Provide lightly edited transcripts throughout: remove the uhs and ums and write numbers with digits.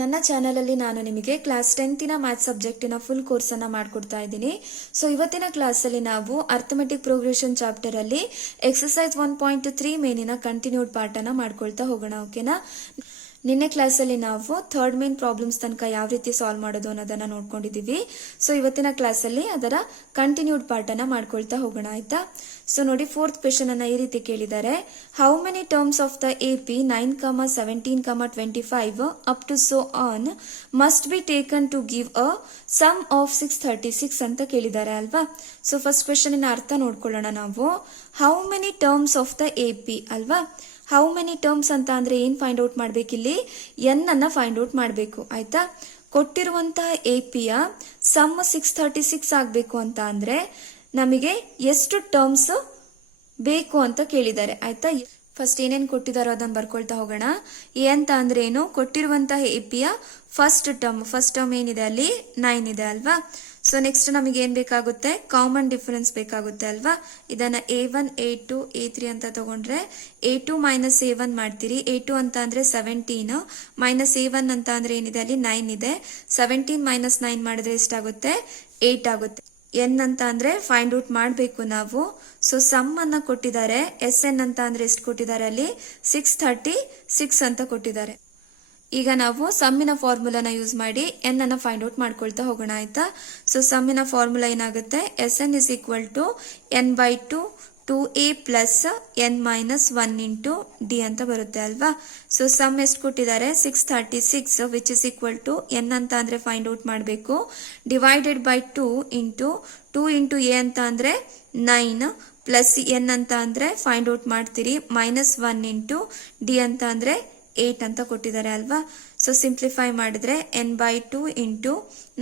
ನನ್ನ ಚಾನಲಲ್ಲಿ ನಾನು ನಿಮಗೆ ಕ್ಲಾಸ್ 10ನ ಮ್ಯಾಥ್ಸ್ ಸಬ್ಜೆಕ್ಟಿನ ಫುಲ್ ಕೋರ್ಸನ್ನು ಮಾಡಿಕೊಡ್ತಾ ಇದ್ದೀನಿ. ಸೊ ಇವತ್ತಿನ ಕ್ಲಾಸಲ್ಲಿ ನಾವು ಅರ್ಥಮೆಟಿಕ್ ಪ್ರೋಗ್ರೆಷನ್ ಚಾಪ್ಟರಲ್ಲಿ ಎಕ್ಸಸೈಸ್ 1.3 ಮೇನಿನ ಕಂಟಿನ್ಯೂಡ್ ಪಾರ್ಟನ್ನು ಮಾಡ್ಕೊಳ್ತಾ ಹೋಗೋಣ. ಓಕೆನಾ? ನಿನ್ನೆ ಕ್ಲಾಸಲ್ಲಿ ನಾವು ಥರ್ಡ್ ಮೇನ್ ಪ್ರಾಬ್ಲಮ್ಸ್ ತನಕ ಯಾವ ರೀತಿ ಸಾಲ್ವ್ ಮಾಡೋದು ಅನ್ನೋದನ್ನ ನೋಡ್ಕೊಂಡಿದ್ದೀವಿ. ಸೊ ಇವತ್ತಿನ ಕ್ಲಾಸಲ್ಲಿ ಅದರ ಕಂಟಿನ್ಯೂಡ್ ಪಾರ್ಟನ್ನು ಮಾಡ್ಕೊಳ್ತಾ ಹೋಗೋಣ. ಆಯ್ತಾ? ಸೊ ನೋಡಿ, ಫೋರ್ತ್ ಕ್ವೆಶನ್ ಅನ್ನ ಈ ರೀತಿ ಕೇಳಿದ್ದಾರೆ. How many terms of the AP 9, 17, 25 up to so on must be taken to give a sum of 636 ಅಂತ ಕೇಳಿದ್ದಾರೆ ಅಲ್ವಾ? ಸೊ ಫಸ್ಟ್ ಕ್ವೆಶನ್ ಇನ ಅರ್ಥ ನೋಡ್ಕೊಳ್ಳೋಣ ನಾವು. How many terms of the AP ಅಲ್ವಾ? ಹೌ ಮೆನಿ ಟರ್ಮ್ಸ್ ಅಂತ ಅಂದ್ರೆ ಏನ್ ಫೈಂಡ್ ಔಟ್ ಮಾಡ್ಬೇಕಿಲ್ಲಿ? ಎನ್ ಅನ್ನ ಫೈಂಡ್ ಔಟ್ ಮಾಡಬೇಕು. ಆಯ್ತಾ? ಕೊಟ್ಟಿರುವಂತಹ AP ಯ ಸಮ್ 636 ಆಗ್ಬೇಕು ಅಂತ ಅಂದ್ರೆ ನಮಗೆ ಎಷ್ಟು ಟರ್ಮ್ಸ್ ಬೇಕು ಅಂತ ಕೇಳಿದ್ದಾರೆ. ಆಯ್ತಾ? ಫಸ್ಟ್ ಏನೇನು ಕೊಟ್ಟಿದಾರೋ ಅದನ್ನ ಬರ್ಕೊಳ್ತಾ ಹೋಗೋಣ. ಎ ಅಂತ ಅಂದ್ರೆ ಏನು? ಕೊಟ್ಟಿರುವಂತಹ AP ಯ ಫಸ್ಟ್ ಟರ್ಮ್ ಏನಿದೆ ಅಲ್ಲಿ 9 ಇದೆ ಅಲ್ವಾ? ಸೊ ನೆಕ್ಸ್ಟ್ ನಮಗೆ ಏನ್ ಬೇಕಾಗುತ್ತೆ? ಕಾಮನ್ ಡಿಫರೆನ್ಸ್ ಬೇಕಾಗುತ್ತೆ ಅಲ್ವಾ? ಇದನ್ನ A1, A2, A3 ಅಂತ ತಗೊಂಡ್ರೆ A2 ಮೈನಸ್ A1 ಮಾಡ್ತೀರಿ. A2 ಅಂತ ಅಂದ್ರೆ 17 ಮೈನಸ್ A1 ಅಂತ ಅಂದ್ರೆ ಏನಿದೆ ಅಲ್ಲಿ 9 ಇದೆ. 17 ಮೈನಸ್ 9 ಮಾಡಿದ್ರೆ ಎಷ್ಟಾಗುತ್ತೆ? 8 ಆಗುತ್ತೆ. ಎನ್ ಅಂತ ಅಂದ್ರೆ ಫೈಂಡ್ ಔಟ್ ಮಾಡಬೇಕು ನಾವು. ಸೊ ಸಮ್ ಅನ್ನ ಕೊಟ್ಟಿದ್ದಾರೆ. SN ಅಂತ ಅಂದ್ರೆ ಎಷ್ಟು ಕೊಟ್ಟಿದ್ದಾರೆ ಅಲ್ಲಿ? 636 ಅಂತ ಕೊಟ್ಟಿದ್ದಾರೆ. ಈಗ ನಾವು ಸಮ್ಮಿನ ಫಾರ್ಮುಲಾನ ಯೂಸ್ ಮಾಡಿ ಎನ್ ಅನ್ನ ಫೈಂಡ್ ಔಟ್ ಮಾಡ್ಕೊಳ್ತಾ ಹೋಗೋಣ. ಆಯ್ತಾ? ಸೊ ಸಮ್ಮಿನ ಫಾರ್ಮುಲಾ ಏನಾಗುತ್ತೆ? SN is equal to n/2 2a plus n minus 1 into d ಅಂತ ಬರುತ್ತೆ ಅಲ್ವಾ? ಸೊ ಸಮ್ ಎಷ್ಟು ಕೊಟ್ಟಿದ್ದಾರೆ? 636 which is equal to n ಅಂತ ಅಂದ್ರೆ ಫೈಂಡ್ ಔಟ್ ಮಾಡಬೇಕು, ಡಿವೈಡೆಡ್ ಬೈ 2 ಇಂಟು ಎ ಅಂತ ಅಂದ್ರೆ 9 ಪ್ಲಸ್ ಎನ್ ಅಂತ ಅಂದ್ರೆ ಫೈಂಡ್ ಔಟ್ ಮಾಡ್ತೀರಿ ಮೈನಸ್ 1 ಇಂಟು ಡಿ ಅಂತ ಅಂದ್ರೆ 8 ಅಂತ ಕೊಟ್ಟಿದ್ದಾರೆ ಅಲ್ವಾ? ಸೊ ಸಿಂಪ್ಲಿಫೈ ಮಾಡಿದ್ರೆ n/2 into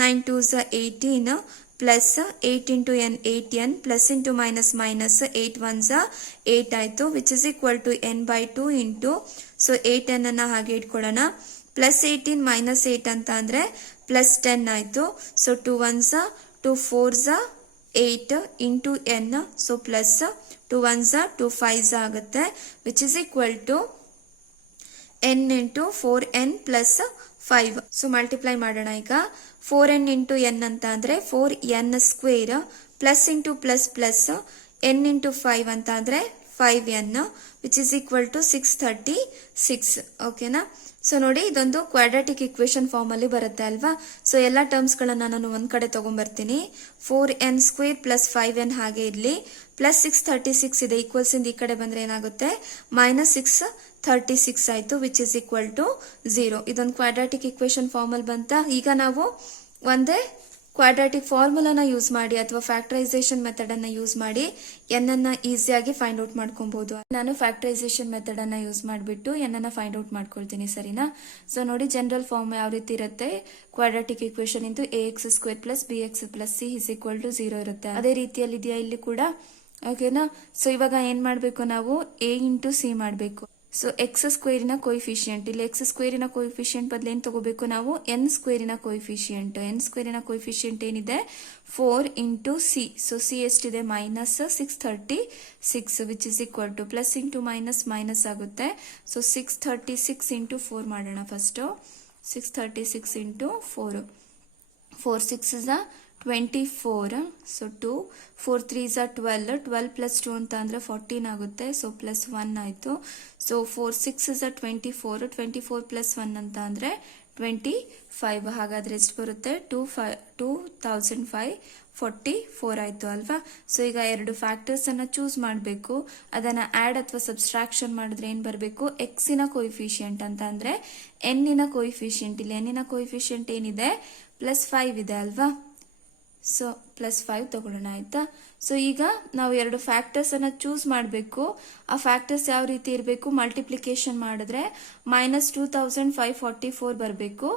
9 2s 18 plus 8 into n 8n plus into minus 8 1s 8 ಆಯ್ತು, which is equal to n/2 into so 8n ಅನ್ನ ಹಾಗೆ ಇಟ್ಕೊಳ್ಳೋಣ ಪ್ಲಸ್ 18 ಮೈನಸ್ 8 ಅಂತ ಅಂದ್ರೆ ಪ್ಲಸ್ 10 ಆಯ್ತು. So 2 1s 2 4s 8 into n so plus 2 1s 2 5s ಆಗುತ್ತೆ, which is equal to n into 4n plus 5. So multiply ಮಾಡೋಣ ಈಗ. 4n ಇಂಟು n ಅಂತ ಅಂದ್ರೆ 4n square plus into plus plus n into 5 ಅಂತ ಅಂದ್ರೆ 5n which is equal to 636. ಓಕೆನಾ? So ನೋಡಿ, ಇದೊಂದು ಕ್ವಾಡ್ರಾಟಿಕ್ ಇಕ್ವೇಶನ್ ಫಾರ್ಮ್ ಅಲ್ಲಿ ಬರುತ್ತೆ ಅಲ್ವಾ? ಸೊ ಎಲ್ಲಾ ಟರ್ಮ್ಸ್ ಗಳನ್ನ ನಾನು ಒಂದ್ ಕಡೆ ತಗೊಂಡ್ಬರ್ತೀನಿ. 4n ಸ್ಕ್ವೇರ್ ಪ್ಲಸ್ 5n ಹಾಗೆ ಇರ್ಲಿ, ಪ್ಲಸ್ 636 ಇದೆ, ಈಕ್ವಲ್ಸ್ ಇಂದ ಈ ಕಡೆ ಬಂದ್ರೆ ಏನಾಗುತ್ತೆ? ಮೈನಸ್ 636 ಆಯ್ತು, ವಿಚ್ ಇಸ್ ಈಕ್ವಲ್ ಟು 0. ಇದೊಂದು ಕ್ವಾಡ್ರಾಟಿಕ್ ಇಕ್ವೇಶನ್ ಫಾರ್ಮ್ ಅಲ್ಲಿ ಬಂತ. ಈಗ ನಾವು ಒಂದೇ ಕ್ವಾಡ್ರಾಟಿಕ್ ಫಾರ್ಮುಲಾನ ಯೂಸ್ ಮಾಡಿ ಅಥವಾ ಫ್ಯಾಕ್ಟರೈಸೇಷನ್ ಮೆಥಡ್ ಅನ್ನ ಯೂಸ್ ಮಾಡಿ ಎನ್ ಅನ್ನ ಈಸಿಯಾಗಿ ಫೈಂಡ್ ಔಟ್ ಮಾಡ್ಕೊಬಹುದು. ನಾನು ಫ್ಯಾಕ್ಟರೈಸೇಷನ್ ಮೆಥಡ್ ಅನ್ನ ಯೂಸ್ ಮಾಡಿಬಿಟ್ಟು ಎನ್ ಅನ್ನ ಫೈಂಡ್ ಔಟ್ ಮಾಡ್ಕೊಳ್ತೀನಿ. ಸರಿನಾ? ಸೊ ನೋಡಿ, ಜನರಲ್ ಫಾರ್ಮ್ ಯಾವ ರೀತಿ ಇರುತ್ತೆ? Quadratic equation into ax square plus bx plus c is equal to 0 ಇರುತ್ತೆ. ಅದೇ ರೀತಿಯಲ್ಲಿ ಇದೆಯಾ ಇಲ್ಲಿ ಕೂಡ? ಓಕೆನಾ? ಸೊ ಇವಾಗ ಏನ್ ಮಾಡ್ಬೇಕು ನಾವು? a ಇಂಟು ಸಿ ಮಾಡಬೇಕು. ಸೊ ಎಕ್ಸ್ ಸ್ಕ್ವೇರಿನ ಕೋಯಿಫಿಷಿಯಂಟ್, ಇಲ್ಲಿ ಎಕ್ಸ್ ಸ್ಕ್ವೇರಿನ ಕೋಯಿಫಿಷಿಯಂಟ್ ಬದಲು ಏನ್ ತಗೋಬೇಕು ನಾವು? ಎನ್ ಸ್ಕ್ವೇರಿನ ಕೋಯಿಫಿಷಿಯಂಟ್. ಎನ್ ಸ್ಕ್ವೇರಿನ ಕೋಯಿಫಿಷಿಯಂಟ್ ಏನಿದೆ? 4 ಇಂಟು ಸಿ. ಸೊ ಸಿ ಎಷ್ಟಿದೆ? Minus 636 which is equal to plus into minus minus ಆಗುತ್ತೆ. ಸೊ 636 ಇಂಟು 4 ಮಾಡೋಣ first. 636 into 4 4 6 24. So 2 4 3s 12 12 plus 2 ಅಂತ ಅಂದ್ರೆ 14 ಆಗುತ್ತೆ. ಸೊ ಪ್ಲಸ್ 1 ಆಯ್ತು. ಸೊ 4 6s 24 24 ಪ್ಲಸ್ 1 ಅಂತ ಅಂದ್ರೆ 25. ಹಾಗಾದ್ರೆ ಎಷ್ಟು ಬರುತ್ತೆ? 2544 ಆಯ್ತು ಅಲ್ವಾ? ಸೊ ಈಗ ಎರಡು ಫ್ಯಾಕ್ಟರ್ಸ್ ಅನ್ನ ಚೂಸ್ ಮಾಡಬೇಕು. ಅದನ್ನ ಆಡ್ ಅಥವಾ ಸಬ್ಸ್ಟ್ರಾಕ್ಷನ್ ಮಾಡಿದ್ರೆ ಏನ್ ಬರಬೇಕು? ಎಕ್ಸಿನ ಕೋಯಿಫಿಷಿಯಂಟ್ ಅಂತ ಅಂದ್ರೆ ಎನ್ನಿನ ಕೋಯಿಫಿಷಿಯಂಟ್. ಇಲ್ಲಿ ಎನ್ನಿನ ಕೋಯಿಫಿಷಿಯಂಟ್ ಏನಿದೆ? ಪ್ಲಸ್ 5 ಇದೆ ಅಲ್ವಾ? ಸೊ ಪ್ಲಸ್ 5 ತಗೊಳ್ಳೋಣ. ಆಯ್ತಾ? ಸೊ ಈಗ ನಾವು ಎರಡು ಫ್ಯಾಕ್ಟರ್ಸ್ ಅನ್ನ ಚೂಸ್ ಮಾಡಬೇಕು. ಆ ಫ್ಯಾಕ್ಟರ್ಸ್ ಯಾವ ರೀತಿ ಇರಬೇಕು? ಮಲ್ಟಿಪ್ಲಿಕೇಶನ್ ಮಾಡಿದ್ರೆ ಮೈನಸ್ 2544 ಬರಬೇಕು.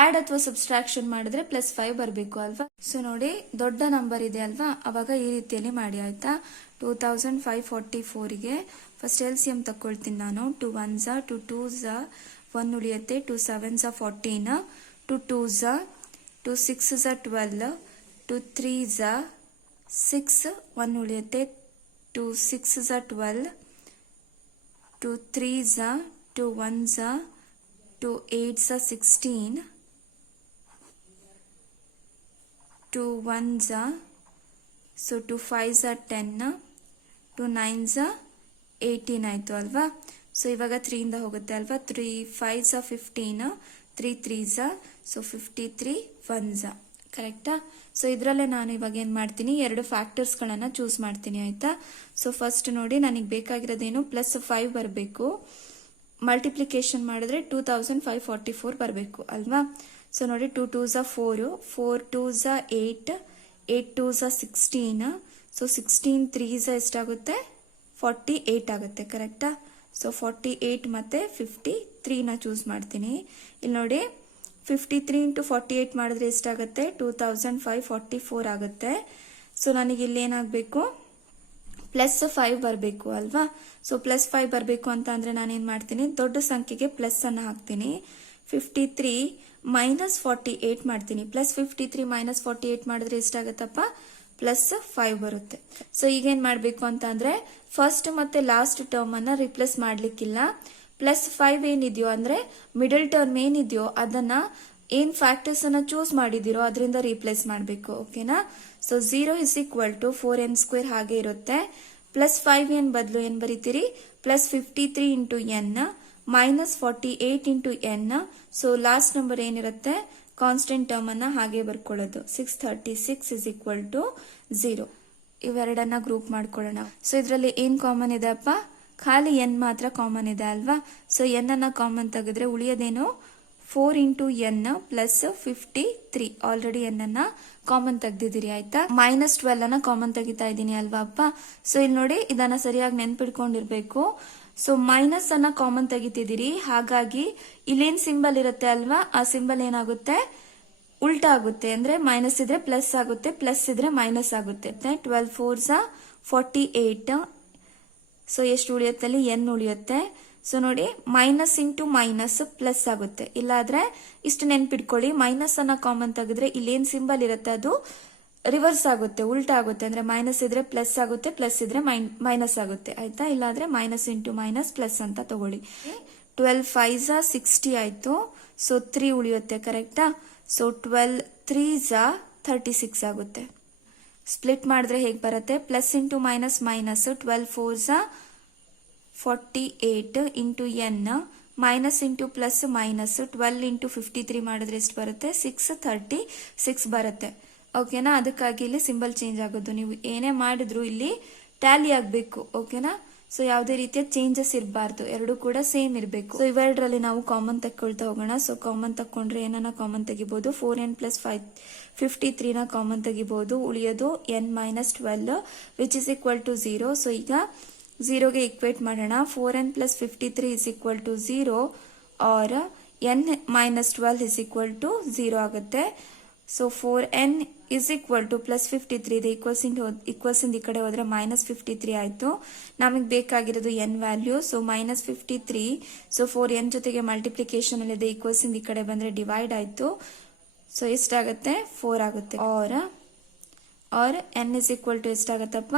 ಆಡ್ ಅಥವಾ ಸಬ್ಸ್ಟ್ರಾಕ್ಷನ್ ಮಾಡಿದ್ರೆ ಪ್ಲಸ್ 5 ಬರಬೇಕು ಅಲ್ವಾ? ಸೊ ನೋಡಿ, ದೊಡ್ಡ ನಂಬರ್ ಇದೆ ಅಲ್ವಾ? ಅವಾಗ ಈ ರೀತಿಯಲ್ಲಿ ಮಾಡಿ. ಆಯ್ತಾ? 2544ಗೆ ಫಸ್ಟ್ LCM ತಕೊಳ್ತೀನಿ ನಾನು. 2 1s 2 2s 1 ಉಳಿಯುತ್ತೆ. 2 7s 14 2 2s 2 6s 12 2 3s 6 1 ಉಳಿಯುತ್ತೆ. 2 6s 12 2 3s 2 1s 2 8s are 16, 2 1s are, so 2 5s are 10, 2 9s are 18 ಆಯಿತು ಅಲ್ವಾ. ಸೊ ಇವಾಗ 3 ಇಂದ ಹೋಗುತ್ತೆ ಅಲ್ವಾ. 3 5s are 15, 3 3s are, so 53 1s are. ಕರೆಕ್ಟಾ. ಸೊ ಇದರಲ್ಲೇ ನಾನು ಇವಾಗ ಏನು ಮಾಡ್ತೀನಿ, ಎರಡು ಫ್ಯಾಕ್ಟರ್ಸ್ಗಳನ್ನು ಚೂಸ್ ಮಾಡ್ತೀನಿ ಆಯಿತಾ. ಸೊ ಫಸ್ಟ್ ನೋಡಿ, ನನಗೆ ಬೇಕಾಗಿರೋದೇನು, +5 ಬರಬೇಕು. ಮಲ್ಟಿಪ್ಲಿಕೇಶನ್ ಮಾಡಿದ್ರೆ 2544 ಬರಬೇಕು ಅಲ್ವಾ. ಸೊ ನೋಡಿ, 2 2s are 4, 4 2s are 8, 8 2s are 16, so 16 3s ಎಷ್ಟಾಗುತ್ತೆ, 48 ಆಗುತ್ತೆ. ಕರೆಕ್ಟಾ. ಸೊ 48 ಮತ್ತು 53ನ ಚೂಸ್ ಮಾಡ್ತೀನಿ. ಇಲ್ಲಿ ನೋಡಿ, 53 × 48 ಮಾಡಿದ್ರೆ ಎಷ್ಟಾಗುತ್ತೆ, 2544 ಆಗುತ್ತೆ. ಸೊ ನನಗೆ ಇಲ್ಲಿ ಏನಾಗಬೇಕು, +5 ಬರಬೇಕು ಅಲ್ವಾ. ಸೊ +5 ಬರಬೇಕು ಅಂತ ಅಂದರೆ ನಾನೇನು ಮಾಡ್ತೀನಿ, ದೊಡ್ಡ ಸಂಖ್ಯೆಗೆ ಪ್ಲಸ್ಸನ್ನು ಹಾಕ್ತೀನಿ. 53 - 48 ಮಾಡ್ತೀನಿ. +53 - 48 ಮಾಡಿದ್ರೆ ಎಷ್ಟಾಗುತ್ತಪ್ಪ, +5 ಬರುತ್ತೆ. ಸೊ ಈಗೇನು ಮಾಡಬೇಕು ಅಂತ ಅಂದರೆ, ಫಸ್ಟ್ ಮತ್ತು ಲಾಸ್ಟ್ ಟರ್ಮನ್ನು ರಿಪ್ಲೇಸ್ ಮಾಡಲಿಕ್ಕಿಲ್ಲ. +5 ಏನಿದೆಯೋ ಅಂದರೆ ಮಿಡಲ್ ಟರ್ಮ್ ಏನಿದೆಯೋ ಅದನ್ನು ಏನು ಫ್ಯಾಕ್ಟರ್ಸನ್ನು ಚೂಸ್ ಮಾಡಿದ್ದೀರೋ ಅದರಿಂದ ರೀಪ್ಲೇಸ್ ಮಾಡಬೇಕು. ಓಕೆನಾ. ಸೊ 0 = 4n² ಹಾಗೆ ಇರುತ್ತೆ. +5 n ಬದಲು ಏನು ಬರೀತೀರಿ, +53 × n -48 × n. So last number ಏನಿರುತ್ತೆ, ಕಾನ್ಸ್ಟೆಂಟ್ ಟರ್ಮನ್ನು ಹಾಗೆ ಬರ್ಕೊಳ್ಳೋದು. 636 = 0. ಇವೆರಡನ್ನ ಗ್ರೂಪ್ ಮಾಡ್ಕೊಳ್ಳೋಣ. ಸೊ ಇದರಲ್ಲಿ ಏನು ಕಾಮನ್ ಇದೆ ಅಪ್ಪ, ಖಾಲಿ n ಮಾತ್ರ ಕಾಮನ್ ಇದೆ ಅಲ್ವಾ. ಸೊ n ಅನ್ನ ಕಾಮನ್ ತೆಗೆದ್ರೆ ಉಳಿಯೋದೇನು, 4 × n +53. ಆಲ್ರೆಡಿ n ಅನ್ನ ಕಾಮನ್ ತೆಗ್ದಿದ್ದೀರಿ ಆಯ್ತಾ. -12 ಅನ್ನ ಕಾಮನ್ ತೆಗಿತಾ ಇದ್ದೀನಿ ಅಲ್ವಾ ಅಪ್ಪ. ಸೊ ಇಲ್ಲಿ ನೋಡಿ, ಇದನ್ನ ಸರಿಯಾಗಿ ನೆನ್ಪಿಟ್ಕೊಂಡಿರ್ಬೇಕು. ಸೊ ಮೈನಸ್ ಅನ್ನ ಕಾಮನ್ ತೆಗಿತಿದ್ದೀರಿ, ಹಾಗಾಗಿ ಇಲ್ಲೇನ್ ಸಿಂಬಲ್ ಇರುತ್ತೆ ಅಲ್ವಾ, ಆ ಸಿಂಬಲ್ ಏನಾಗುತ್ತೆ, ಉಲ್ಟಾ ಆಗುತ್ತೆ. ಅಂದ್ರೆ ಮೈನಸ್ ಇದ್ರೆ ಪ್ಲಸ್ ಆಗುತ್ತೆ, ಪ್ಲಸ್ ಇದ್ರೆ ಮೈನಸ್ ಆಗುತ್ತೆ. 12 4s are 48. ಸೊ ಎಷ್ಟು ಉಳಿಯುತ್ತೆ ಅಲ್ಲಿ, n ಉಳಿಯುತ್ತೆ. ಸೊ ನೋಡಿ, ಮೈನಸ್ ಇಂಟು ಮೈನಸ್ ಪ್ಲಸ್ ಆಗುತ್ತೆ. ಇಲ್ಲಾದ್ರೆ ಇಷ್ಟು ನೆನ್ಪಿಟ್ಕೊಳ್ಳಿ, ಮೈನಸ್ ಅನ್ನ ಕಾಮನ್ ತೆಗೆದ್ರೆ ಇಲ್ಲೇನ್ ಸಿಂಬಲ್ ಇರುತ್ತೆ ಅದು ರಿವರ್ಸ್ ಆಗುತ್ತೆ, ಉಲ್ಟಾ ಆಗುತ್ತೆ. ಅಂದ್ರೆ ಮೈನಸ್ ಇದ್ರೆ ಪ್ಲಸ್ ಆಗುತ್ತೆ, ಪ್ಲಸ್ ಇದ್ರೆ ಮೈನಸ್ ಆಗುತ್ತೆ ಆಯ್ತಾ. ಇಲ್ಲಾದ್ರೆ ಮೈನಸ್ ಇಂಟು ಮೈನಸ್ ಪ್ಲಸ್ ಅಂತ ತಗೊಳ್ಳಿ. 12 5s are 60 ಆಯ್ತು. ಸೊ 3 ಉಳಿಯುತ್ತೆ. ಕರೆಕ್ಟಾ. ಸೊ 12 3s are 36 ಆಗುತ್ತೆ. ಸ್ಪ್ಲಿಟ್ ಮಾಡಿದ್ರೆ ಹೇಗೆ ಬರುತ್ತೆ, plus into minus minus, 12 4s are 48 × n, minus into plus minus, 12 × 53 ಮಾಡಿದ್ರೆ ಎಷ್ಟು ಬರುತ್ತೆ, 636 ಬರುತ್ತೆ. ಓಕೆನಾ. ಅದಕ್ಕಾಗಿ ಇಲ್ಲಿ ಸಿಂಬಲ್ ಚೇಂಜ್ ಆಗೋದು. ನೀವು ಏನೇ ಮಾಡಿದ್ರು ಇಲ್ಲಿ ಟ್ಯಾಲಿ ಆಗಬೇಕು. ಓಕೆನಾ. ಸೊ ಯಾವುದೇ ರೀತಿಯ ಚೇಂಜಸ್ ಇರಬಾರ್ದು, ಎರಡು ಕೂಡ ಸೇಮ್ ಇರಬೇಕು. ಸೊ ಇವೆರಡರಲ್ಲಿ ನಾವು ಕಾಮನ್ ತಕ್ಕೊಳ್ತಾ ಹೋಗೋಣ. ಸೊ ಕಾಮನ್ ತಕ್ಕೊಂಡ್ರೆ ಏನನ್ನ ಕಾಮನ್ ತೆಗಿಬಹುದು, 4n + 53ನ ಕಾಮನ್ ತೆಗಿಬಹುದು. ಉಳಿಯೋದು n - 12 which is equal to 0. So ಈಗ 0ಗೆ ಈಕ್ವೇಟ್ ಮಾಡೋಣ. 4n + 53 = 0 ಆರ್ n - 12 = 0 ಆಗುತ್ತೆ. ಸೊ 4n = +53, ಇದು ಈಕ್ವಲ್ಸ್ ಇಂದ ಈ ಕಡೆ ಹೋದ್ರೆ -53 ಆಯ್ತು. ನಮಗೆ ಬೇಕಾಗಿರೋದು n value. So -53, so 4n ಜೊತೆಗೆ ಮಲ್ಟಿಪ್ಲಿಕೇಶನ್ ಅಲ್ಲಿ ಇದೆ, ಈಕ್ವಲ್ಸ್ ಇಂದ ಈ ಕಡೆ ಬಂದ್ರೆ ಡಿವೈಡ್ ಆಯ್ತು. ಸೊ ಎಷ್ಟಾಗುತ್ತೆ, 4 ಆಗುತ್ತೆ. ಆರ್ n = ಎಷ್ಟಾಗತ್ತಪ್ಪ,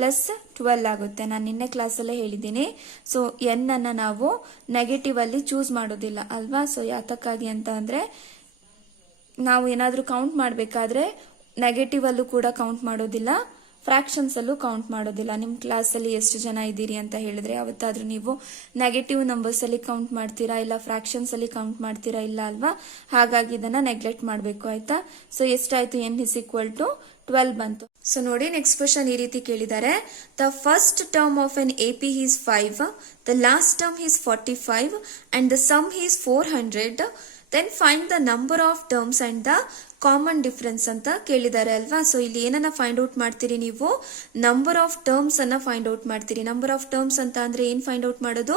+12 ಆಗುತ್ತೆ. ನಾನು ನಿನ್ನೆ ಕ್ಲಾಸಲ್ಲೇ ಹೇಳಿದ್ದೀನಿ. ಸೊ n ಅನ್ನ ನಾವು ನೆಗೆಟಿವ್ ಅಲ್ಲಿ ಚೂಸ್ ಮಾಡೋದಿಲ್ಲ ಅಲ್ವಾ. ಸೊ ಯಾತಕ್ಕಾಗಿ ಅಂತ ಅಂದ್ರೆ, ನಾವು ಏನಾದ್ರೂ ಕೌಂಟ್ ಮಾಡಬೇಕಾದ್ರೆ ನೆಗೆಟಿವ್ ಅಲ್ಲೂ ಕೂಡ ಕೌಂಟ್ ಮಾಡೋದಿಲ್ಲ, ಫ್ರಾಕ್ಷನ್ಸ್ ಅಲ್ಲೂ ಕೌಂಟ್ ಮಾಡೋದಿಲ್ಲ. ನಿಮ್ಮ ಕ್ಲಾಸ್ ಅಲ್ಲಿ ಎಷ್ಟು ಜನ ಇದ್ದೀರಿ ಅಂತ ಹೇಳಿದ್ರೆ ಯಾವತ್ತಾದ್ರೂ ನೀವು ನೆಗೆಟಿವ್ ನಂಬರ್ಸ್ ಅಲ್ಲಿ ಕೌಂಟ್ ಮಾಡ್ತೀರಾ, ಇಲ್ಲ ಫ್ರಾಕ್ಷನ್ಸ್ ಅಲ್ಲಿ ಕೌಂಟ್ ಮಾಡ್ತೀರಾ, ಇಲ್ಲ ಅಲ್ವಾ. ಹಾಗಾಗಿ ಇದನ್ನ ನೆಗ್ಲೆಕ್ಟ್ ಮಾಡಬೇಕು ಆಯ್ತಾ. ಸೊ ಎಷ್ಟಾಯ್ತು, n = 12 ಬಂತು. ಸೊ ನೋಡಿ, ನೆಕ್ಸ್ಟ್ ಕ್ವೆಶ್ಚನ್ ಈ ರೀತಿ ಕೇಳಿದ್ದಾರೆ. The first term of an AP is 5, the last term is 45 and the sum is 400. then find the number of terms and the common difference ಅಂತ ಕೇಳಿದ್ದಾರೆ ಅಲ್ವಾ. ಸೊ ಇಲ್ಲಿ ಏನನ್ನ ಫೈಂಡ್ ಔಟ್ ಮಾಡ್ತೀರಿ ನೀವು, ನಂಬರ್ ಆಫ್ ಟರ್ಮ್ಸ್ ಅನ್ನ find out ಮಾಡ್ತೀರಿ. Number of terms ಅಂತ ಅಂದ್ರೆ ಏನ್ ಫೈಂಡ್ ಔಟ್ ಮಾಡೋದು,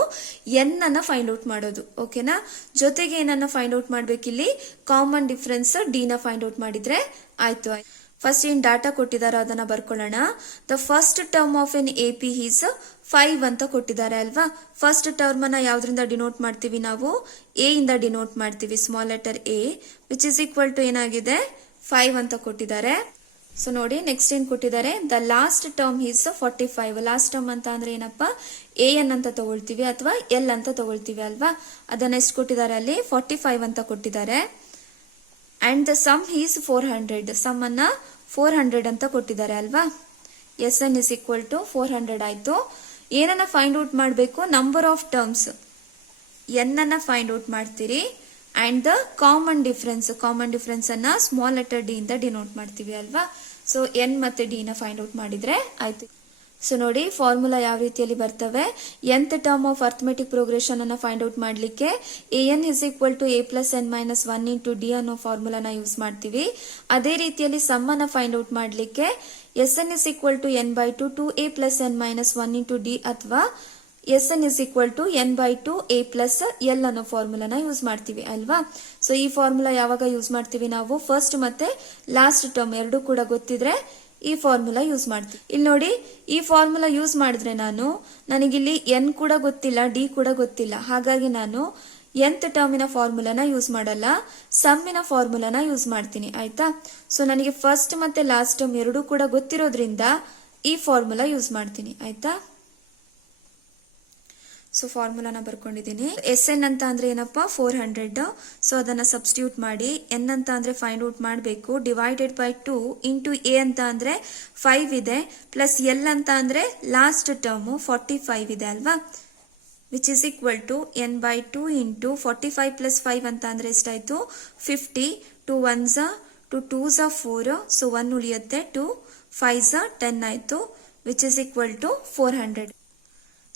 n ಅನ್ನ ಫೈಂಡ್ ಔಟ್ ಮಾಡೋದು. ಓಕೆನಾ. ಜೊತೆಗೆ ಏನನ್ನ ಫೈಂಡ್ ಔಟ್ ಮಾಡ್ಬೇಕಿಲ್ಲಿ, ಕಾಮನ್ ಡಿಫರೆನ್ಸ್ d ನ ಫೈಂಡ್ ಔಟ್ ಮಾಡಿದ್ರೆ ಆಯ್ತು. ಫಸ್ಟ್ ಏನ್ ಡಾಟಾ ಕೊಟ್ಟಿದಾರೋ ಅದನ್ನ ಬರ್ಕೊಳ್ಳೋಣ. The first term of an AP is 5 ಅಂತ ಕೊಟ್ಟಿದ್ದಾರೆ ಅಲ್ವಾ. ಫಸ್ಟ್ ಟರ್ಮ್ ಅನ್ನ ಯಾವ್ದ್ರಿಂದ ಡಿನೋಟ್ ಮಾಡ್ತೀವಿ ನಾವು, a ಇಂದ ಡಿನೋಟ್ ಮಾಡ್ತೀವಿ, small letter a, which is equal to ಏನಾಗಿದೆ 5 ಅಂತ ಕೊಟ್ಟಿದ್ದಾರೆ. ಸೊ ನೋಡಿ ನೆಕ್ಸ್ಟ್ ಏನ್ ಕೊಟ್ಟಿದ್ದಾರೆ, the last term is 45. Last term ಅಂತ ಅಂದ್ರೆ ಏನಪ್ಪಾ, ಎ ಎನ್ ಅಂತ ತಗೊಳ್ತೀವಿ ಅಥವಾ ಎಲ್ ಅಂತ ತಗೊಳ್ತೀವಿ ಅಲ್ವಾ. ಅದನ್ನ ಎಷ್ಟು ಕೊಟ್ಟಿದ್ದಾರೆ ಅಲ್ಲಿ, 45 ಅಂತ ಕೊಟ್ಟಿದ್ದಾರೆ. And the sum is 400. Sum ಅನ್ನ 400 ಅಂತ ಕೊಟ್ಟಿದ್ದಾರೆ ಅಲ್ವಾ. S n is equal to 400 ಆಯ್ತು. ಏನನ್ನ ಫೈಂಡ್ ಔಟ್ ಮಾಡಬೇಕು, ನಂಬರ್ ಆಫ್ ಟರ್ಮ್ಸ್ ಎನ್ ಅನ್ನ ಫೈಂಡ್ ಔಟ್ ಮಾಡ್ತೀರಿ. ಅಂಡ್ ದ ಕಾಮನ್ ಡಿಫರೆನ್ಸ್ ಅನ್ನ ಸ್ಮಾಲ್ ಲೆಟರ್ ಡಿ ಇಂದ ಡಿನೋಟ್ ಮಾಡ್ತೀವಿ ಅಲ್ವಾ. ಸೊ ಎನ್ ಮತ್ತೆ ಡಿ ನ ಫೈಂಡ್ ಔಟ್ ಮಾಡಿದ್ರೆ ಆಯ್ತು. ಸೊ ನೋಡಿ ಫಾರ್ಮುಲಾ ಯಾವ ರೀತಿಯಲ್ಲಿ ಬರ್ತವೆ. nth term of arithmetic progression ಅನ್ನ ಫೈಂಡ್ ಔಟ್ ಮಾಡ್ಲಿಕ್ಕೆ an is equal to a plus n minus 1 into d ಅನ್ನೋ ಫಾರ್ಮುಲಾನ ಯೂಸ್ ಮಾಡ್ತೀವಿ. ಅದೇ ರೀತಿಯಲ್ಲಿ ಸಮ್ ಅನ್ನ ಫೈಂಡ್ ಔಟ್ ಮಾಡ್ಲಿಕ್ಕೆ Sn is equal to n by two 2a plus n minus 1 into d ಅಥವಾ Sn is equal to n by two a plus l ಅನ್ನೋ ಫಾರ್ಮುಲಾನ ಯೂಸ್ ಮಾಡ್ತೀವಿ ಅಲ್ವಾ. ಸೊ ಈ ಫಾರ್ಮುಲಾ ಯಾವಾಗ ಯೂಸ್ ಮಾಡ್ತೀವಿ ನಾವು, ಫಸ್ಟ್ ಮತ್ತೆ ಲಾಸ್ಟ್ ಟರ್ಮ್ ಎರಡು ಕೂಡ ಗೊತ್ತಿದ್ರೆ ಈ ಫಾರ್ಮುಲಾ ಯೂಸ್ ಮಾಡ್ತೀವಿ. ಇಲ್ಲಿ ನೋಡಿ ಈ ಫಾರ್ಮುಲಾ ಯೂಸ್ ಮಾಡಿದ್ರೆ ನನಗಿಲ್ಲಿ ಎನ್ ಕೂಡ ಗೊತ್ತಿಲ್ಲ, ಡಿ ಕೂಡ ಗೊತ್ತಿಲ್ಲ. ಹಾಗಾಗಿ ನಾನು nth ಟರ್ಮಿನ ಫಾರ್ಮುಲಾನ ಯೂಸ್ ಮಾಡಲ್ಲ, ಸಮ್ಮಿನ ಫಾರ್ಮುಲಾನ ಯೂಸ್ ಮಾಡ್ತೀನಿ ಆಯ್ತಾ. ಸೊ ನನಗೆ ಫಸ್ಟ್ ಮತ್ತೆ ಲಾಸ್ಟ್ ಟರ್ಮ್ ಎರಡೂ ಕೂಡ ಗೊತ್ತಿರೋದ್ರಿಂದ ಈ ಫಾರ್ಮುಲಾ ಯೂಸ್ ಮಾಡ್ತೀನಿ ಆಯ್ತಾ. ಸೊ ಫಾರ್ಮುಲಾನ ಬರ್ಕೊಂಡಿದ್ದೀನಿ. ಎಸ್ ಎನ್ ಅಂತ ಅಂದ್ರೆ ಏನಪ್ಪಾ, 400. ಸೊ ಅದನ್ನ ಸಬ್ಸ್ಟಿಟ್ಯೂಟ್ ಮಾಡಿ. ಎನ್ ಅಂತ ಅಂದ್ರೆ ಫೈಂಡ್ ಔಟ್ ಮಾಡಬೇಕು, ಡಿವೈಡೆಡ್ ಬೈ 2 ಇಂಟು ಎ ಅಂತ ಅಂದ್ರೆ 5 ಇದೆ, ಪ್ಲಸ್ ಎಲ್ ಅಂತ ಅಂದ್ರೆ ಲಾಸ್ಟ್ ಟರ್ಮ್ 45 ಇದೆ ಅಲ್ವಾ, which is equal to n by 2 into 45 plus 5 ಅಂತ ಅಂದ್ರೆ ಎಷ್ಟಾಯ್ತು, 50. 2 1s 2 2s 4, ಸೊ 1 ಉಳಿಯುತ್ತೆ, 2 5s 10 ಆಯ್ತು, which is equal to 400.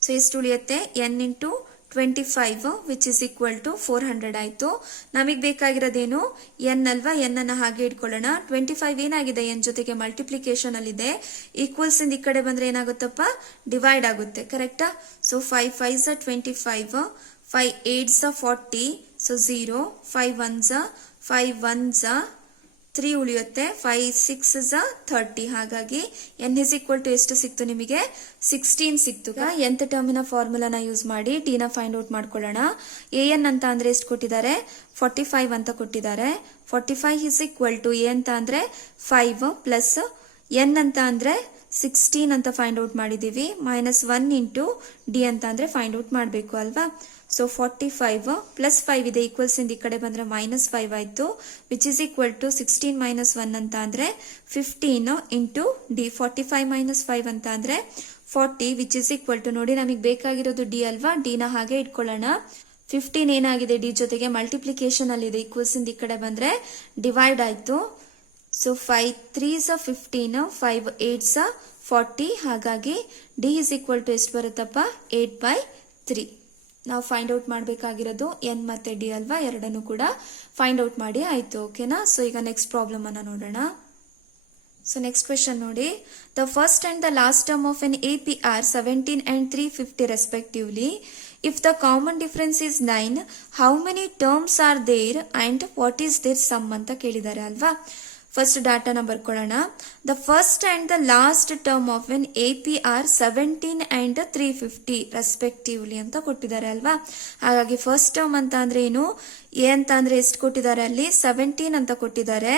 So ಎಷ್ಟು ಉಳಿಯುತ್ತೆ, n into 25 which is equal to 400 ಆಯ್ತು. ನಮಗೆ ಬೇಕಾಗಿರೋದೇನು ಎನ್ ಅಲ್ವಾ, ಎನ್ ಅನ್ನ ಹಾಗೆ ಇಟ್ಕೊಳ್ಳೋಣ. 25 ಏನಾಗಿದೆ, ಎನ್ ಜೊತೆಗೆ ಮಲ್ಟಿಪ್ಲಿಕೇಶನ್ ಅಲ್ಲಿ ಇದೆ. ಈಕ್ವಲ್ಸ್ ಇಂದ ಈ ಕಡೆ ಬಂದ್ರೆ ಏನಾಗುತ್ತಪ್ಪ, ಡಿವೈಡ್ ಆಗುತ್ತೆ, ಕರೆಕ್ಟಾ. So 5 5s 25, 5 8s 40, so 0, 5 1s 5 1s 3 ಉಳಿಯುತ್ತೆ, 5 6s 30. ಹಾಗಾಗಿ n ಇಸ್ ಈಕ್ವಲ್ ಟು ಎಷ್ಟು ಸಿಕ್ತು ನಿಮಗೆ, 16 ಸಿಕ್ತು. nth ಟರ್ಮಿನ ಫಾರ್ಮುಲಾನ ಯೂಸ್ ಮಾಡಿ ಟಿ ನ ಫೈಂಡ್ ಔಟ್ ಮಾಡ್ಕೊಳ್ಳೋಣ. an ಅಂತ ಅಂದ್ರೆ ಎಷ್ಟು ಕೊಟ್ಟಿದ್ದಾರೆ, 45 ಅಂತ ಕೊಟ್ಟಿದ್ದಾರೆ. 45 ಇಸ್ ಈಕ್ವಲ್ ಟು a ಅಂತ ಅಂದ್ರೆ 5 ಪ್ಲಸ್ n ಅಂತ ಅಂದ್ರೆ 16 ಅಂತ ಫೈಂಡ್ ಔಟ್ ಮಾಡಿದೀವಿ, ಮೈನಸ್ 1 ಇಂಟು ಡಿ ಅಂತ ಅಂದ್ರೆ ಫೈಂಡ್ ಔಟ್ ಮಾಡಬೇಕು ಅಲ್ವಾ. ಸೊ 45 ಪ್ಲಸ್ 5 ಇದೆ, ಈಕ್ವಲ್ಸ್ ಇಂದ ಈ ಕಡೆ ಬಂದ್ರೆ ಮೈನಸ್ 5 ಆಯ್ತು, which is equal to 16 minus 1 ಅಂತ ಅಂದ್ರೆ 15 ಇಂಟು ಡಿ. 45 ಮೈನಸ್ 5 ಅಂತ ಅಂದ್ರೆ 40, ವಿಚ್ ಇಸ್ ಈಕ್ವಲ್ ಟು, ನೋಡಿ ನಮಗೆ ಬೇಕಾಗಿರೋದು ಡಿ ಅಲ್ವಾ, ಡಿ ನ ಹಾಗೆ ಇಟ್ಕೊಳ್ಳೋಣ. 15 ಏನಾಗಿದೆ, ಡಿ ಜೊತೆಗೆ ಮಲ್ಟಿಪ್ಲಿಕೇಶನ್ ಅಲ್ಲಿ ಇದೆ, ಈಕ್ವಲ್ಸ್ ಇಂದ ಈ ಕಡೆ ಬಂದ್ರೆ ಡಿವೈಡ್ ಆಯ್ತು. So 5 3s 15, 5 8s 40. ಹಾಗಾಗಿ ಡಿ ಇಸ್ ಈಕ್ವಲ್ ಟು ಎಷ್ಟು ಬರುತ್ತಪ್ಪ, 8/3. ನಾವು ಫೈಂಡ್ ಔಟ್ ಮಾಡಬೇಕಾಗಿರೋದು ಎನ್ ಮತ್ತೆ ಡಿ ಅಲ್ವಾ, ಎರಡನ್ನು ಕೂಡ ಫೈಂಡ್ ಔಟ್ ಮಾಡಿ ಆಯ್ತು, ಓಕೆನಾ. ಸೊ ಈಗ ನೆಕ್ಸ್ಟ್ ಪ್ರಾಬ್ಲಮ್ ಅನ್ನ ನೋಡೋಣ. ಸೊ ನೆಕ್ಸ್ಟ್ ಕ್ವೆಶನ್ ನೋಡಿ, the first and the last term of an AP are 17 and 350 respectively. If the common difference is 9, how many terms are there and what is their sum ಅಂತ ಕೇಳಿದ್ದಾರೆ ಅಲ್ವಾ. First ಡಾಟಾನ ಬರ್ಕೊಳ್ಳೋಣ. The first and the last term of an AP are 17 and 350 respectively ಅಂತ ಕೊಟ್ಟಿದ್ದಾರೆ ಅಲ್ವಾ. ಹಾಗಾಗಿ first term ಅಂತ ಅಂದ್ರೆ ಏನು, ಎ ಅಂತ ಅಂದ್ರೆ ಎಷ್ಟು ಕೊಟ್ಟಿದ್ದಾರೆ ಅಲ್ಲಿ, 17 ಅಂತ ಕೊಟ್ಟಿದ್ದಾರೆ.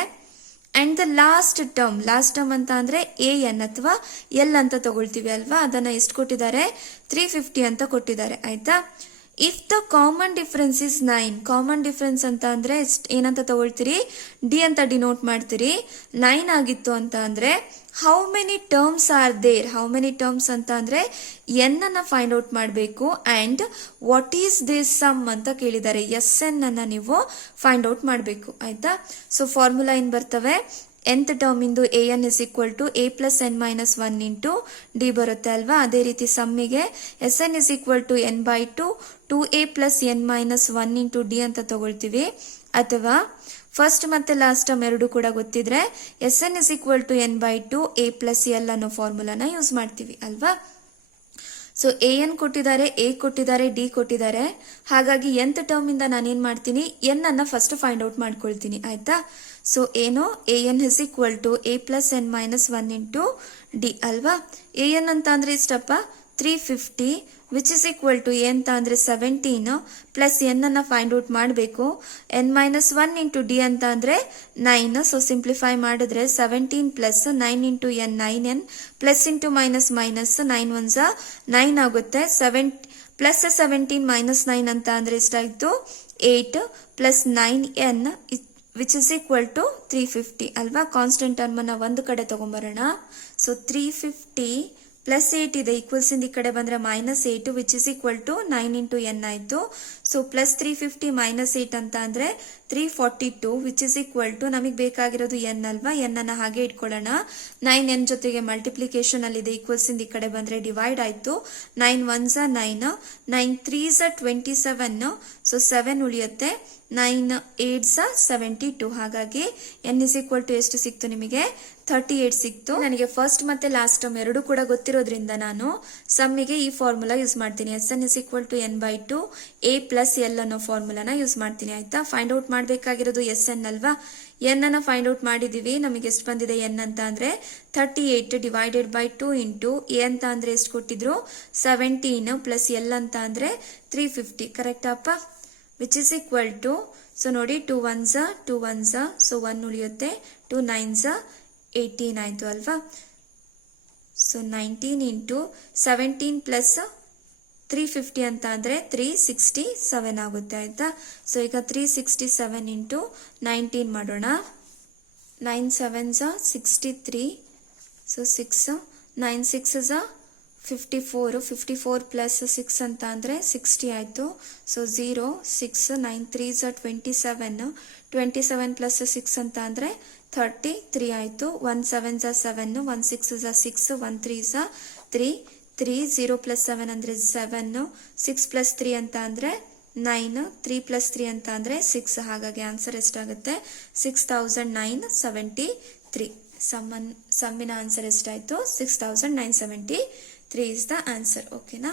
ಅಂಡ್ ದ ಲಾಸ್ಟ್ ಟರ್ಮ್ ಅಂತ ಅಂದ್ರೆ ಎ ಎನ್ ಅಥವಾ ಎಲ್ ಅಂತ ತಗೊಳ್ತೀವಿ ಅಲ್ವಾ, ಅದನ್ನ ಎಷ್ಟು ಕೊಟ್ಟಿದ್ದಾರೆ, 350 ಅಂತ ಕೊಟ್ಟಿದ್ದಾರೆ ಆಯ್ತಾ. If the common difference is 9, common difference ಅಂತ ಅಂದ್ರೆ ಏನಂತ ತಗೊಳ್ತೀರಿ, ಡಿ ಅಂತ ಡಿನೋಟ್ ಮಾಡ್ತೀರಿ. 9 ಆಗಿತ್ತು ಅಂತ ಅಂದ್ರೆ how many terms are there, how many terms ಅಂತ ಅಂದ್ರೆ ಎನ್ ಅನ್ನ ಫೈಂಡ್ ಔಟ್ ಮಾಡಬೇಕು. And what is this sum ಅಂತ ಕೇಳಿದ್ದಾರೆ, ಎಸ್ ಎನ್ ಅನ್ನ ನೀವು ಫೈಂಡ್ ಔಟ್ ಮಾಡಬೇಕು ಆಯ್ತಾ. ಸೊ ಫಾರ್ಮುಲಾ ಏನ್ ಬರ್ತವೆ, nth ಟರ್ಮ್ ಇಂದು a n is equal to a plus n minus 1 into d ಬರುತ್ತೆ ಅಲ್ವಾ. ಅದೇ ರೀತಿ ಸಮ್ಮಿಗೆ s n is equal to n by two 2a plus n minus 1 into d ಅಂತ ತಗೊಳ್ತೀವಿ. ಅಥವಾ ಫಸ್ಟ್ ಮತ್ತೆ ಲಾಸ್ಟ್ ಟರ್ಮ್ ಎರಡು ಕೂಡ ಗೊತ್ತಿದ್ರೆ s n is equal to n by two a plus l ಅನ್ನೋ ಫಾರ್ಮುಲಾನ ಯೂಸ್ ಮಾಡ್ತೀವಿ ಅಲ್ವಾ. ಸೊ ಎ ಎನ್ ಕೊಟ್ಟಿದ್ದಾರೆ, ಎ ಕೊಟ್ಟಿದ್ದಾರೆ, ಡಿ ಕೊಟ್ಟಿದ್ದಾರೆ. ಹಾಗಾಗಿ nth ಟರ್ಮ್ ಇಂದ ನಾನೇನ್ ಮಾಡ್ತೀನಿ, ಎನ್ ಅನ್ನ ಫಸ್ಟ್ ಫೈಂಡ್ ಔಟ್ ಮಾಡ್ಕೊಳ್ತೀನಿ ಆಯ್ತಾ. ಸೊ ಏನು, a n is equal to a plus n minus 1 into d ಅಲ್ವಾ. ಎ ಎನ್ ಅಂತ ಅಂದ್ರೆ ಇಷ್ಟಪ್ಪ 350 ವಿಚ್ ಇಸ್ ಈಕ್ವಲ್ ಟು ಅಂತ ಅಂದರೆ 17 ಪ್ಲಸ್ ಎನ್ ಅನ್ನು ಫೈಂಡ್ ಔಟ್ ಮಾಡಬೇಕು. n-1 ಇಂಟು ಡಿ ಅಂತ ಅಂದರೆ 9. ಸೊ ಸಿಂಪ್ಲಿಫೈ ಮಾಡಿದ್ರೆ 17 plus 9 into N 9n plus into minus minus 9 1 9 ಆಗುತ್ತೆ. ಪ್ಲಸ್ 17 ಮೈನಸ್ 9 ಅಂತ ಅಂದರೆ ಎಷ್ಟಾಯಿತು 8 ಪ್ಲಸ್ 9n which is equal to 350 ಅಲ್ವಾ. ಕಾನ್ಸ್ಟೆಂಟ್ ಟರ್ಮ್ ಅನ್ನ ಒಂದು ಕಡೆ ತಗೊಂಬರೋಣ. ಸೊ 350 ಪ್ಲಸ್ 8 ಇದೆ, ಈಕ್ವಲ್ಸ್ ಇಂದ ಈ ಕಡೆ ಬಂದ್ರೆ -8 which is equal to 9 into n ಆಯ್ತು. ಸೊ ಪ್ಲಸ್ 350 ಮೈನಸ್ 8 ಅಂತ ಅಂದ್ರೆ 342 ವಿಚ್ ಇಸ್ ಈಕ್ವಲ್ ಟು ನಮಗೆ ಬೇಕಾಗಿರೋದು ಎನ್ ಅಲ್ವಾ. ಎನ್ ಅನ್ನ ಹಾಗೆ ಇಟ್ಕೊಳ್ಳೋಣ. 9 ಎನ್ ಜೊತೆಗೆ ಮಲ್ಟಿಪ್ಲಿಕೇಶನ್ ಅಲ್ಲಿ ಇದೆ, ಈಕ್ವಲ್ಸ್ ಇಂದ ಈ ಕಡೆ ಬಂದ್ರೆ ಡಿವೈಡ್ ಆಯ್ತು. 9 1 9 9 3 27. ಸೊ 7 ಉಳಿಯುತ್ತೆ. 9 8 72. ಹಾಗಾಗಿ ಎನ್ ಇಸ್ ಈಕ್ವಲ್ ಟು ಎಷ್ಟು ಸಿಕ್ತು ನಿಮಗೆ 38 ಸಿಕ್ತು. ನನಗೆ ಫಸ್ಟ್ ಮತ್ತೆ ಲಾಸ್ಟ್ ಟರ್ಮ್ ಎರಡು ಕೂಡ ಗೊತ್ತಿರೋದ್ರಿಂದ ನಾನು ಸಮ್ಮಿಗೆ ಈ ಫಾರ್ಮುಲಾ ಯೂಸ್ ಮಾಡ್ತೀನಿ. SN is equal to n/2 a plus l ಅನ್ನೋ ಫಾರ್ಮುಲಾನ ಯೂಸ್ ಮಾಡ್ತೀನಿ. ಆಯ್ತಾ. ಫೈಂಡ್ ಔಟ್ ಮಾಡಬೇಕಾಗಿರೋದು SN ಅಲ್ವಾ. ಎನ್ ಅನ್ನ ಫೈಂಡ್ ಔಟ್ ಮಾಡಿದೀವಿ. ನಮಗೆ ಎಷ್ಟು ಬಂದಿದೆ ಎನ್ ಅಂತ ಅಂದ್ರೆ 38 ಡಿವೈಡೆಡ್ ಬೈ 2 ಇಂಟು ಎ ಅಂತ ಅಂದ್ರೆ ಎಷ್ಟು ಕೊಟ್ಟಿದ್ರು 17 ಪ್ಲಸ್ ಎಲ್ ಅಂತ ಅಂದ್ರೆ 350. ಕರೆಕ್ಟಾ ಅಪ್ಪ. Which is equal to so ನೋಡಿ 2 1s 2 1s ಸೊ 1 ಉಳಿಯುತ್ತೆ. 2 9s 18 ಆಯ್ತು ಅಲ್ವಾ. ಸೊ 19 ಇಂಟು 17 ಪ್ಲಸ್ 350 ಅಂತ ಅಂದ್ರೆ 367 ಆಗುತ್ತೆ. ಆಯ್ತಾ. ಸೊ ಈಗ 367 ಇಂಟು 19 ಮಾಡೋಣ. 9 7s 63. So 6 9 6s 54. 54 ಪ್ಲಸ್ 6 ಅಂತ ಅಂದ್ರೆ 60 ಆಯ್ತು. So 0 6 9 3s 27. 27 ಪ್ಲಸ್ 6 ಅಂತ ಅಂದ್ರೆ 33 ಆಯ್ತು. 1 7s 7. 1 6s 6. 1 3s 3. 3 0 ಪ್ಲಸ್ 7 ಅಂದ್ರೆ 7. 6 ಪ್ಲಸ್ 3 ಅಂತ ಅಂದ್ರೆ 9. 3 ಪ್ಲಸ್ 3 ಅಂತ ಅಂದ್ರೆ 6. ಹಾಗಾಗಿ ಆನ್ಸರ್ ಎಷ್ಟಾಗುತ್ತೆ 6973. ಸಮ್ಮಿನ ಆನ್ಸರ್ ಎಷ್ಟಾಯ್ತು 6973 is the answer. ಓಕೆನಾ.